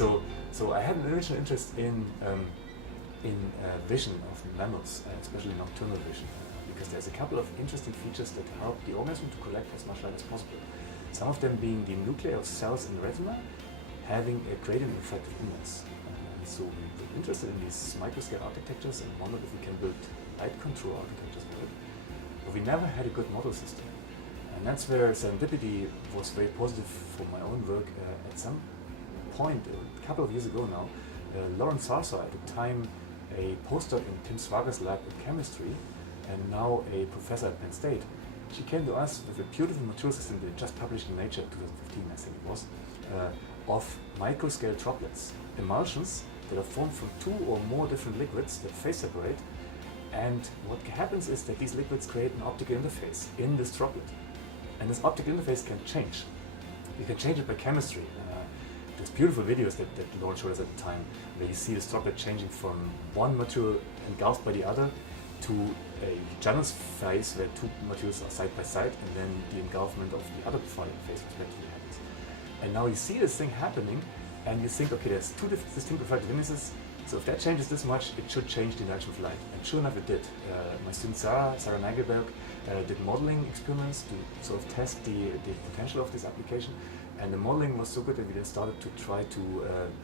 So I had an initial interest in vision of mammals, especially nocturnal vision, because there's a couple of interesting features that help the organism to collect as much light as possible. Some of them being the nuclei of cells in the retina having a gradient refractive index. So we're interested in these microscale architectures and wondered if we can build light control architectures for it. But we never had a good model system. And that's where serendipity was very positive for my own work. At some point, a couple of years ago now, Lauren Sarsa, at the time a postdoc in Tim Swager's lab in chemistry, and now a professor at Penn State, she came to us with a beautiful material system they just published in Nature 2015, I think it was, of microscale droplets, emulsions that are formed from 2 or more different liquids that phase separate. And what happens is that these liquids create an optical interface in this droplet. And this optical interface can change. You can change it by chemistry. There's beautiful videos that Lauren showed us at the time, where you see this droplet changing from one material engulfed by the other to a Janus phase where 2 materials are side by side, and then the engulfment of the other phase respectively happens. And now you see this thing happening, and you think, okay, there's 2 distinct refractive indices, so if that changes this much, it should change the interaction of light. And sure enough, it did. My student Sarah Nagelberg, did modeling experiments to sort of test the potential of this application. And the modeling was so good that we then started to try to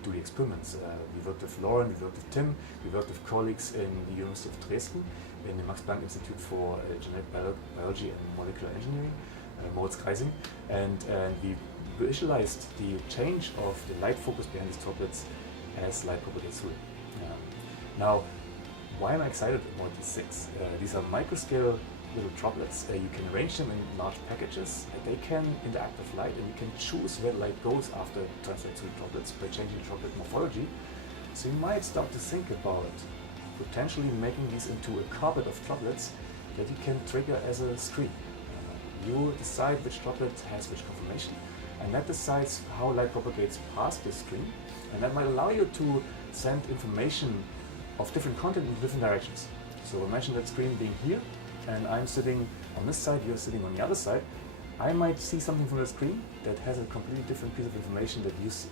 do the experiments. We worked with Lauren, we worked with Tim, we worked with colleagues in the University of Dresden, in the Max Planck Institute for Genetic Biology and Molecular Engineering, Moritz Kreising, and we visualized the change of the light focus behind these droplets as light propagates through. Now, why am I excited about these things? These are microscale little droplets. You can arrange them in large packages. They can interact with light, and you can choose where light goes after it translates through droplets by changing the droplet morphology. So you might start to think about potentially making these into a carpet of droplets that you can trigger as a screen. You decide which droplet has which conformation, and that decides how light propagates past the screen, and that might allow you to send information of different content in different directions. So imagine that screen being here, and I'm sitting on this side, you're sitting on the other side. I might see something from the screen that has a completely different piece of information that you see.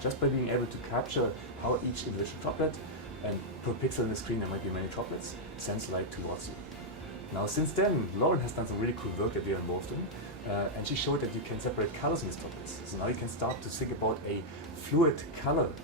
Just by being able to capture how each individual droplet, and per pixel in the screen there might be many droplets, sends light towards you. Now since then, Lauren has done some really cool work that we are involved in, and she showed that you can separate colors in these droplets. So now you can start to think about a fluid colored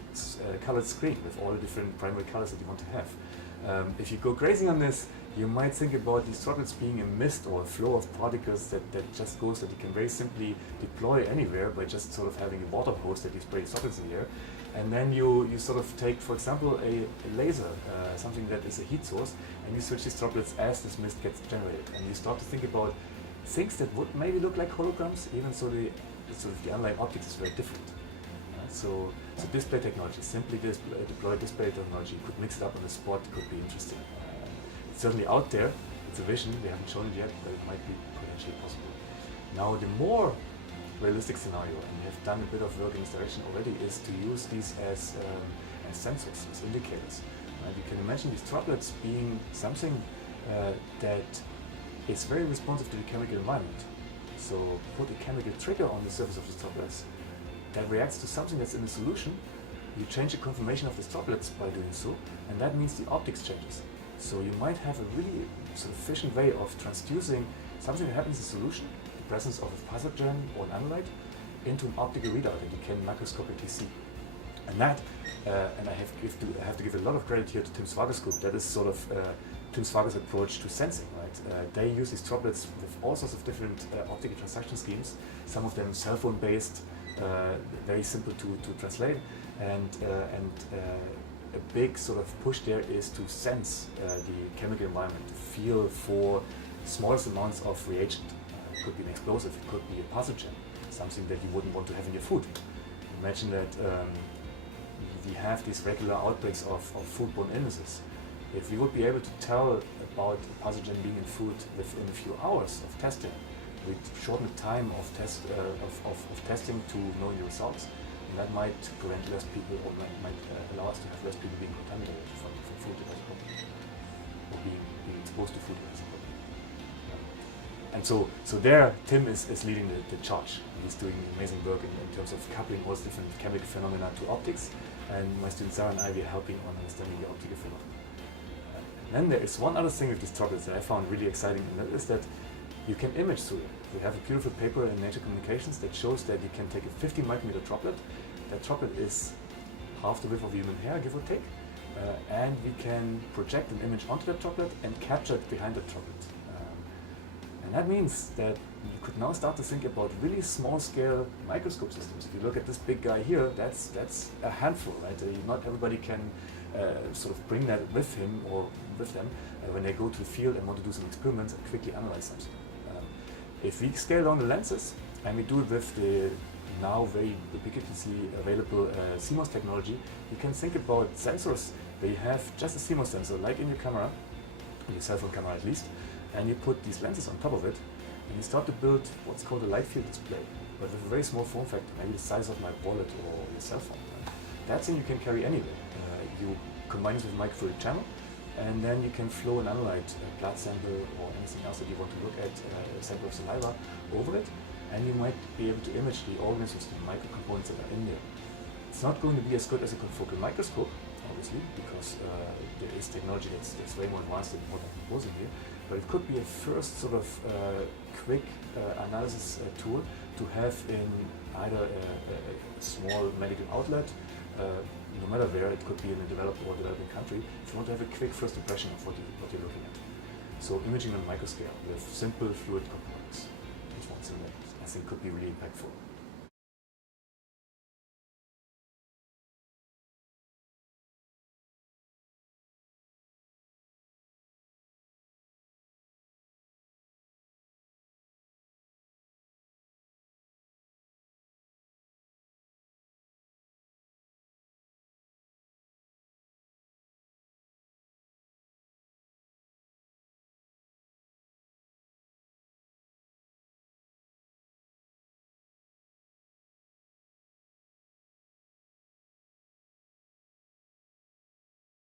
screen with all the different primary colors that you want to have. If you go grazing on this, you might think about these droplets being a mist or a flow of particles that just goes, that you can very simply deploy anywhere by just sort of having a water hose that you spray droplets in the air. And then you sort of take, for example, a laser, something that is a heat source, and you switch these droplets as this mist gets generated. And you start to think about things that would maybe look like holograms, even so the underlying optics is very different. So display technology, simply deploy display technology, you could mix it up on the spot, could be interesting. It's certainly out there, it's a vision, we haven't shown it yet, but it might be potentially possible. Now the more realistic scenario, and we have done a bit of work in this direction already, is to use these as sensors, as indicators. You can imagine these droplets being something that is very responsive to the chemical environment. So put a chemical trigger on the surface of the droplets that reacts to something that's in the solution. You change the conformation of the droplets by doing so, and that means the optics changes. So you might have a really sort of efficient way of transducing something that happens in solution, the presence of a pathogen or an analyte, into an optical readout that you can macroscopically see. And that, and I have to give a lot of credit here to Tim Swager's group. That is sort of Tim Swager's approach to sensing, right? They use these droplets with all sorts of different optical transaction schemes. Some of them cell phone based, very simple to translate, and a big sort of push there is to sense the chemical environment, to feel for smallest amounts of reagent. It could be an explosive, it could be a pathogen, something that you wouldn't want to have in your food. Imagine that we have these regular outbreaks of foodborne illnesses. If we would be able to tell about a pathogen being in food within a few hours of testing, we'd shorten the time of testing to knowing the results, and that might prevent less people, or might allow us to have less people being contaminated from food that has a problem, or being exposed to food that has a problem. And so there, Tim is leading the charge. He's doing amazing work in terms of coupling all different chemical phenomena to optics, and my student Sarah and I are helping on understanding the optical phenomena. And then there is one other thing with these droplets that I found really exciting, and that is that you can image through it. We have a beautiful paper in Nature Communications that shows that you can take a 50 micrometer droplet. That droplet is half the width of a human hair, give or take, and we can project an image onto that droplet and capture it behind the droplet. And that means that you could now start to think about really small-scale microscope systems. If you look at this big guy here, that's a handful, right? Not everybody can sort of bring that with him or with them when they go to the field and want to do some experiments and quickly analyze something. If we scale down the lenses and we do it with the now very ubiquitously available CMOS technology, you can think about sensors where you have just a CMOS sensor, like in your camera, in your cell phone camera at least, and you put these lenses on top of it, and you start to build what's called a light field display, but with a very small form factor, maybe the size of my wallet or your cell phone. That thing you can carry anywhere. You combine it with a microfluidic channel, and then you can flow and analyze a blood sample or anything else that you want to look at, a sample of saliva, over it, and you might be able to image the organisms, the microcomponents that are in there. It's not going to be as good as a confocal microscope, obviously, because there is technology that's way more advanced than what I'm proposing here, but it could be a first sort of quick analysis tool to have in either a small medical outlet, no matter where, it could be in a developed or developing country, if you want to have a quick first impression of what you're looking at. So imaging on microscale with simple fluid components is one thing that I think could be really impactful.